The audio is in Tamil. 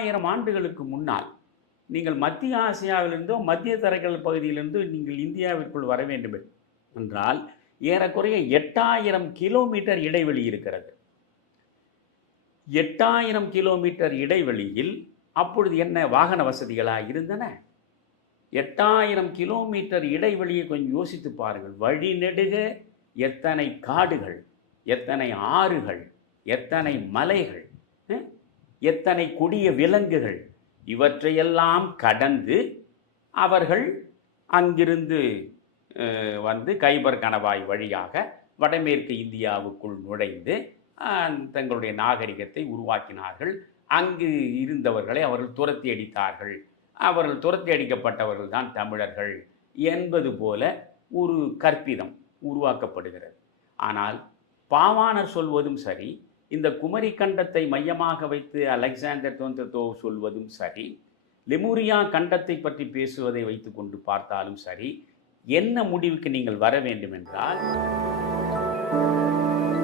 ஆயிரம் ஆண்டுகளுக்கு முன்னால் நீங்கள் மத்திய ஆசியாவிலிருந்தோ மத்திய தரைக்கடல் பகுதியிலிருந்தோ நீங்கள் இந்தியாவிற்குள் வர வேண்டும் என்றால் ஏறக்குறைய எட்டாயிரம் கிலோமீட்டர் இடைவெளி இருக்கிறது. எட்டாயிரம் கிலோமீட்டர் இடைவெளியில் அப்பொழுது என்ன வாகன வசதிகளாக இருந்தன? எட்டாயிரம் கிலோமீட்டர் இடைவெளியை கொஞ்சம் யோசித்து பாருங்கள். வழி நெடுக எத்தனை காடுகள் எத்தனை ஆறுகள் எத்தனை மலைகள் எத்தனை கொடிய விலங்குகள் இவற்றையெல்லாம் கடந்து அவர்கள் அங்கிருந்து வந்து கைபர் கணவாய் வழியாக வடமேற்கு இந்தியாவுக்குள் நுழைந்து தங்களுடைய நாகரிகத்தை உருவாக்கினார்கள். அங்கு இருந்தவர்களை அவர்கள் துரத்தி அடித்தார்கள். அவர்கள் துரத்தி அடிக்கப்பட்டவர்கள் தான் தமிழர்கள் என்பது போல ஒரு கற்பிதம் உருவாக்கப்படுகிறது. ஆனால் பாவாணர் சொல்வதும் சரி இந்த குமரி கண்டத்தை மையமாக வைத்து அலெக்சாண்டர் தோன்றதோ சொல்வதும் சரி லெமூரியா கண்டத்தை பற்றி பேசுவதை வைத்துக்கொண்டு பார்த்தாலும் சரி என்ன முடிவுக்கு நீங்கள் வர வேண்டும் என்றால்